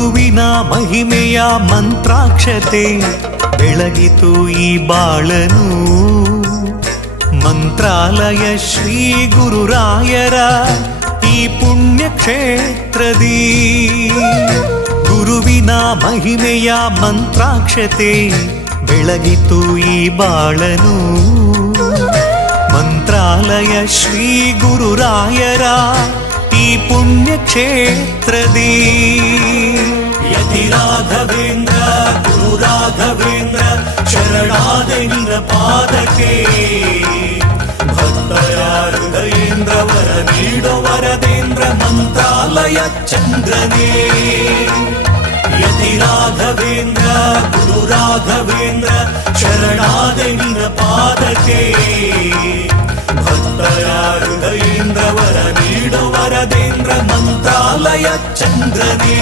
ಗುರುವಿನ ಮಹಿಮೆಯ ಮಂತ್ರಾಕ್ಷತೆ ಬೆಳಗಿತು ಈ ಬಾಳನು. ಮಂತ್ರಾಲಯ ಶ್ರೀ ಗುರುರಾಯರ ಈ ಪುಣ್ಯ ಕ್ಷೇತ್ರದಿ ಗುರುವಿನ ಮಹಿಮೆಯ ಮಂತ್ರಾಕ್ಷತೆ ಬೆಳಗಿತು ಈ ಬಾಳನು. ಮಂತ್ರಾಲಯ ಶ್ರೀ ಗುರುರಾಯರ ಈ ಪುಣ್ಯ ಕ್ಷೇತ್ರದಿ ಯತಿ ರಾಘವೇಂದ್ರ ಗುರು ರಾಘವೇಂದ್ರ ಶರಣಾದ ನಿನ್ನ ಪಾದಕ್ಕೆ. ಭಕ್ತರ ಹೃದಯೇಂದ್ರ ವರ ನೀಡೋ ವರದೇಂದ್ರ ಮಂತ್ರಾಲಯ ಚಂದ್ರನೇ. ಯತಿ ರಾಘವೇಂದ್ರ ಗುರು ರಾಘವೇಂದ್ರ ಶರಣಾದ ನಿನ್ನ ಪಾದಕ್ಕೆ. ಭಕ್ತರ ಹೃದಯೇಂದ್ರ ವರ ನೀಡೋ ವರದೇಂದ್ರ ಮಂತ್ರಾಲಯ ಚಂದ್ರನೇ.